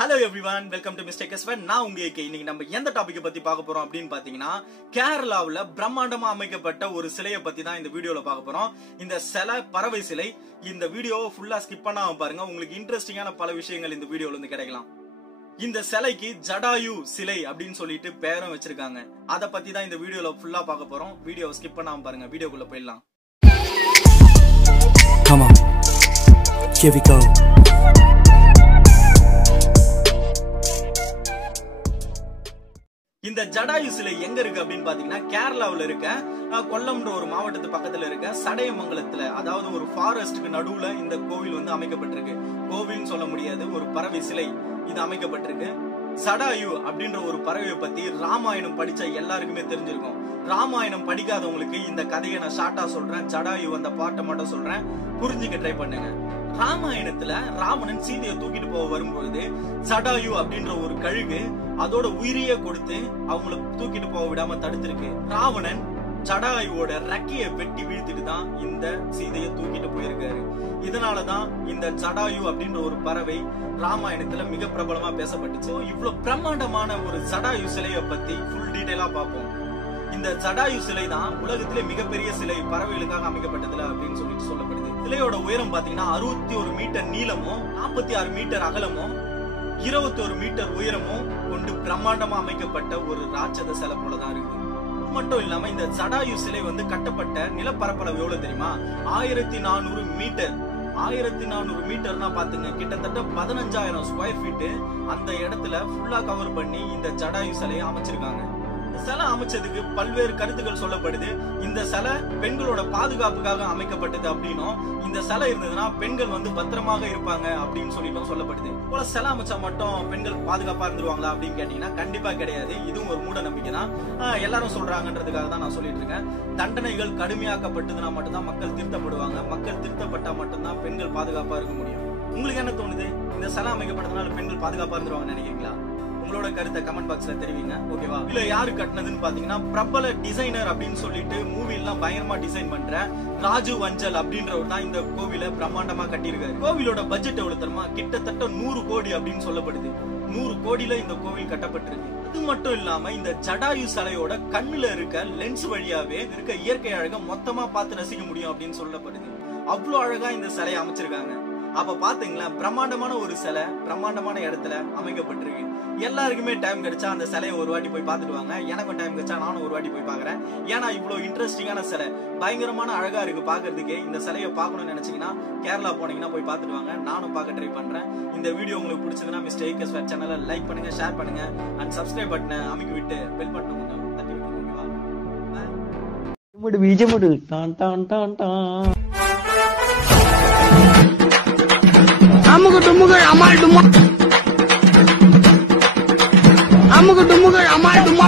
Hello everyone, welcome to Mr. Keswan. நான் உங்க AK. இன்னைக்கு நம்ம எந்த டாபிக் பத்தி பார்க்க போறோம் அப்படினு பாத்தீங்கன்னா கேரளாவுல பிரம்மாண்டமா அமைக்கப்பட்ட ஒரு சிலையை பத்தி தான் இந்த வீடியோல பார்க்க போறோம். இந்த சிலை பறவை சிலை. இந்த வீடியோவை ஃபுல்லா ஸ்கிப் பண்ணாம பாருங்க. உங்களுக்கு இன்ட்ரஸ்டிங்கான பல விஷயங்கள் இந்த வீடியோல இருந்து கிடைக்கலாம். இந்த சிலைக்கு ஜடாயு சிலை அப்படின்னு சொல்லிட்டு பேரும் வச்சிருக்காங்க. அத பத்தி தான் இந்த வீடியோல ஃபுல்லா பார்க்க போறோம். வீடியோவை ஸ்கிப் பண்ணாம பாருங்க. வீடியோக்குள்ள போயிடலாம். Come on. Here we go. இந்த ஜடாயு சிலை எங்க இருக்கு அப்படின்னு பாத்தீங்கன்னா கேரளாவுல இருக்க கொல்லம்ன்ற ஒரு மாவட்டத்து பக்கத்துல இருக்க சடையமங்கலத்துல, அதாவது ஒரு ஃபாரஸ்டுக்கு நடுவுல இந்த கோவில் வந்து அமைக்கப்பட்டிருக்கு. கோவில்னு சொல்ல முடியாது, ஒரு பறவை சிலை இது அமைக்கப்பட்டிருக்கு. ஜடாயு அப்படின்ற ஒரு பறவையை பத்தி ராமாயணம் படிச்ச எல்லாருக்குமே தெரிஞ்சிருக்கும். ராமாயணம் படிக்காதவங்களுக்கு இந்த கதையை நான் ஷார்ட்டா சொல்றேன். ஜடாயு அந்த பாட்டை மட்டும் சொல்றேன், புரிஞ்சுக்க ட்ரை பண்ணுங்க. ராமாயணத்துல ராவணன் சீதையை தூக்கிட்டு போக வரும்பொழுது ஜடாயு அப்படின்ற ஒரு கழுகு அதோட உயிரையே கொடுத்து அவங்கள தூக்கிட்டு போக விடாம தடுத்திருக்கு. ராவணன் ஜடாயுவோட ரெக்கையை வெட்டி வீழ்த்திட்டு தான் இந்த சீதையை தூக்கிட்டு போயிருக்காரு. இதனாலதான் இந்த ஜடாயு அப்படின்ற ஒரு பறவை ராமாயணத்துல மிக பிரபலமா பேசப்பட்டுச்சு. இவ்வளவு பிரம்மாண்டமான ஒரு ஜடாயு சிலையை பத்தி ஃபுல் டீடைலா பார்ப்போம். இந்த ஜடாயு சிலை தான் உலகத்திலே மிகப்பெரிய சிலை பறவைகளுக்காக அமைக்கப்பட்டதுல அப்படின்னு சொல்லிட்டு சொல்லப்படுது. சிலையோட உயரம் பாத்தீங்கன்னா 61 மீட்டர் நீளமும் 46 மீட்டர் அகலமும் 21 மீட்டர் உயரமும் கொண்டு பிரம்மாண்டமா அமைக்கப்பட்ட ஒரு ராட்சத சிலை போலதான் இருக்குது. மட்டும் இல்லாம இந்த ஜடாயு சிலை வந்து கட்டப்பட்ட நிலப்பரப்பளவு எவ்வளவு தெரியுமா? 1400 மீட்டர். 1400 மீட்டர்னா பாத்துங்க, கிட்டத்தட்ட 15,000 ஸ்கொயர் ஃபீட் அந்த இடத்துல ஃபுல்லா கவர் பண்ணி இந்த ஜடாயு சிலையை அமைச்சிருக்காங்க. சிலை அமைச்சதுக்கு பல்வேறு கருத்துக்கள் சொல்லப்படுது. இந்த சிலை பெண்களோட பாதுகாப்புக்காக அமைக்கப்பட்டது அப்படின்னும், இந்த சிலை இருந்ததுன்னா பெண்கள் வந்து பத்திரமாக இருப்பாங்க அப்படின்னு சொல்லிட்டு சொல்லப்படுது. போல சிலை அமைச்சா மட்டும் பெண்கள் பாதுகாப்பா இருந்துருவாங்களா அப்படின்னு கேட்டீங்கன்னா கண்டிப்பா கிடையாது. இதுவும் ஒரு மூட நம்பிக்கை தான். எல்லாரும் சொல்றாங்கன்றதுக்காக தான் நான் சொல்லிட்டு இருக்கேன். தண்டனைகள் கடுமையாக்கப்பட்டதுன்னா மட்டும்தான் மக்கள் திருத்தப்படுவாங்க. மக்கள் திருத்தப்பட்டா மட்டும்தான் பெண்கள் பாதுகாப்பா இருக்க முடியும். உங்களுக்கு என்ன தோணுது? இந்த சிலை அமைக்கப்பட்டதுனால பெண்கள் பாதுகாப்பா இருந்துருவாங்கன்னு நினைக்கிறீங்களா? உங்களோட கருத்தை கமெண்ட் பாக்ஸ்ல தெரிவிங்க, ஓகேவா? இல்ல யாரு கட்டினதுன்னு பாத்தீங்கன்னா பிரபல டிசைனர் அப்படின்னு சொல்லிட்டு மூவி எல்லாம் பயங்கரமா டிசைன் பண்ற ராஜு வஞ்சல் அப்படின்றவர் தான் இந்த கோவிலை பிரம்மாண்டமா கட்டியிருக்காரு. கோவிலோட பட்ஜெட் எவ்வளவு தெரியுமா? கிட்டத்தட்ட 100 கோடி அப்படின்னு சொல்லப்படுது. 100 கோடியில இந்த கோவில் கட்டப்பட்டிருக்கு. அது மட்டும் இல்லாம இந்த ஜடாயு சிலையோட கண்ணுல இருக்க லென்ஸ் வழியாவே இருக்க இயற்கை அழகை மொத்தமா பார்த்து ரசிக்க முடியும் அப்படின்னு சொல்லப்படுது. அவ்வளவு அழகா இந்த சிலையை அமைச்சிருக்காங்க. அப்ப பாத்தீங்களா, பிரம்மாண்டமான ஒரு சிலை பிரம்மாண்டமான இடத்துல அமைக்கப்பட்டிருக்கு. எல்லாருக்குமே டைம் கிடைச்சா அந்த சிலையை ஒரு வாட்டி போய் பார்த்துட்டு வாங்க. எனக்கும் டைம் கிடைச்சா நானும் ஒரு வாட்டி போய் பாக்குறேன். ஏன்னா இவ்வளவு இன்ட்ரெஸ்டிங்கான சிலை, பயங்கரமான அழகா இருக்கு பாக்குறதுக்கு. இந்த சிலையை பார்க்கணும்னு நினைச்சீங்கன்னா கேரளா போனீங்கன்னா போய் பார்த்துட்டு வாங்க. நானும் பார்க்க ட்ரை பண்றேன். இந்த வீடியோ உங்களுக்கு பிடிச்சதுன்னா மிஸ்டர் கேஸ்வர் சேனலை லைக் பண்ணுங்க, ஷேர் பண்ணுங்க, அண்ட் சப்ஸ்கிரைப் பட்டனை அமைக்கி விட்டு பெல் பட்டனை கொஞ்சம் தட்டி விட்டுருங்க, ஓகேவா? பீஜமுடு டான் டான் டான் டான் அமுக டுமுக அமால் டுமா அமுக டுமுக அமால் டுமா